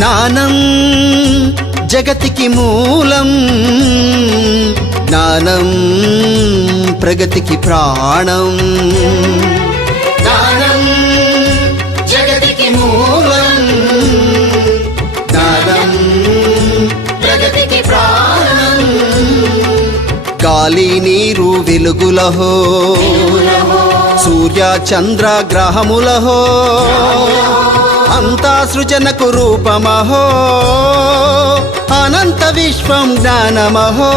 జ్ఞానం జగతికి మూలం, జ్ఞానం ప్రగతికి ప్రాణం. జ్ఞానం జగతికి మూలం, జ్ఞానం ప్రగతికి ప్రాణం. గాలి నీరు వెలుగులహో, సూర్య చంద్ర గ్రహములహో, అంతా సృజనకు రూపమహో, అనంత విశ్వం జ్ఞానమహో.